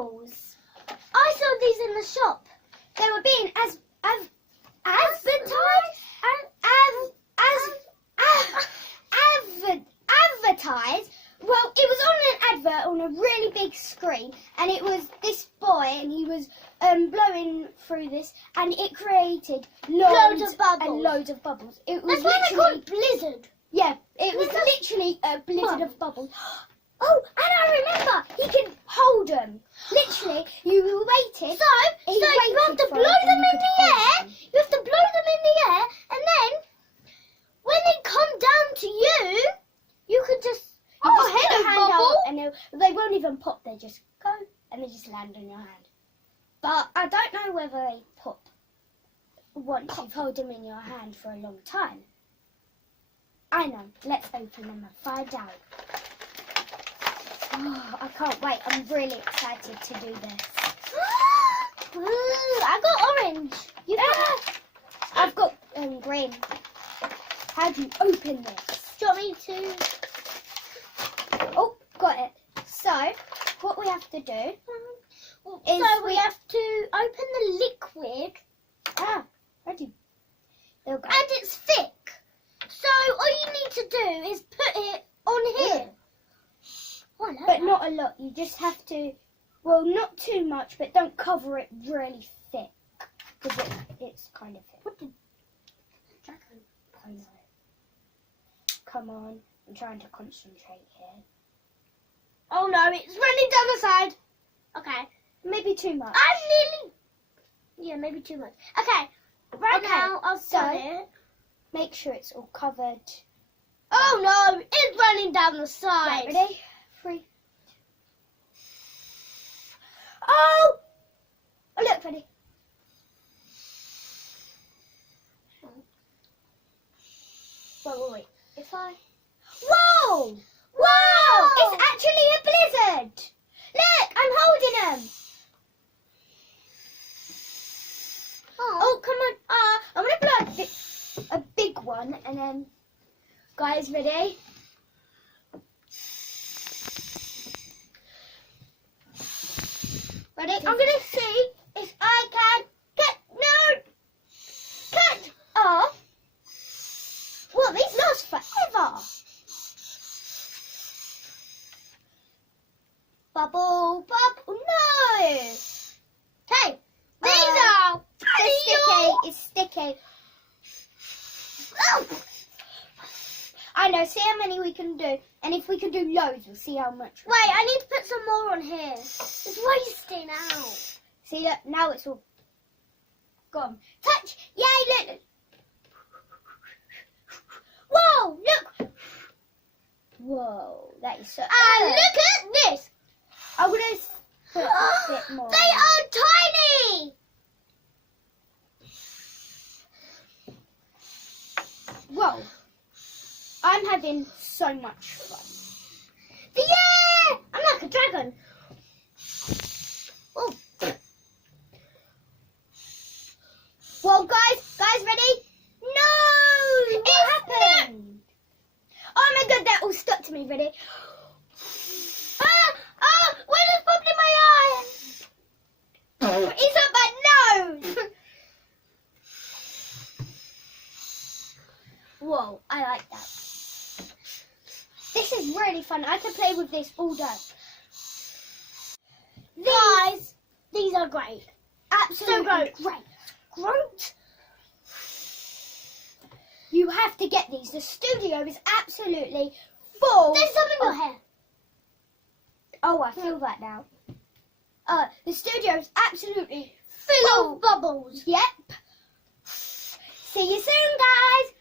bubbles. I saw these in the shop. They were being advertised. Well, it was on an advert on a really big screen, and it was this boy, and he was blowing through this, and it created loads of bubbles. and loads of bubbles. It was That's why they're literally called blizzard. yeah, it was literally a blizzard of bubbles. Oh, and I remember he could hold them. Literally, you waited. So you have to blow them in the air. You have to blow them in the air, and then when they come down to you, you could just Hello, put your hand bubble. out. And they won't even pop. They just go and they just land on your hand. But I don't know whether they pop once you've held them in your hand for a long time. I know. Let's open them and find out. Oh, I can't wait. I'm really excited to do this. Ooh, I got orange. You I've got green. How do you open this? Do you want me to? Oh, got it. So, what we have to do is So we have to open the liquid, ready. There we go. and it's thick. So all you need to do is put it on here. Oh, I like But that. not a lot. You just have to, well, not too much, but don't cover it really thick because it's kind of thick. What the dragon? I know. Come on, I'm trying to concentrate here. Oh no, it's running down the side. Okay. Maybe too much. I'm nearly. Yeah, maybe too much. Okay. Right now, I'll start it. Make sure it's all covered. Oh no, it's running down the side. Right, ready? 3. Oh! Oh, look, ready. Wait. If I... Whoa! Whoa! It's actually a blizzard! Look, I'm holding them! Oh, come on. I'm going to blow a big one, and then... Guys, ready? Ready? I'm gonna see if I can cut off. Well, these last forever. Bubble. No. Okay. These are pretty Sticky. It's sticky. Oh. I know. See how many we can do, and if we can do loads, we'll see how much. Wait, I need to put some more on here. It's wasting out. See, look, now it's all gone. Touch. Yay! Look. Whoa! Look. Whoa! That is so. And look at this. I'm gonna put a bit more. They are tiny. Whoa! I'm having so much fun. Yeah! I'm like a dragon. Oh. Well, guys, ready? No! What happened? Oh my god, that all stuck to me. Ready? When it's popped in my eye. It's up my nose. Whoa, I like that. This is really fun. I could play with this all day. Guys, these are great. Absolutely great. Great. You have to get these. The studio is absolutely full. There's some in your hair. Oh, I feel that now. The studio is absolutely Full of bubbles. Yep. See you soon, guys.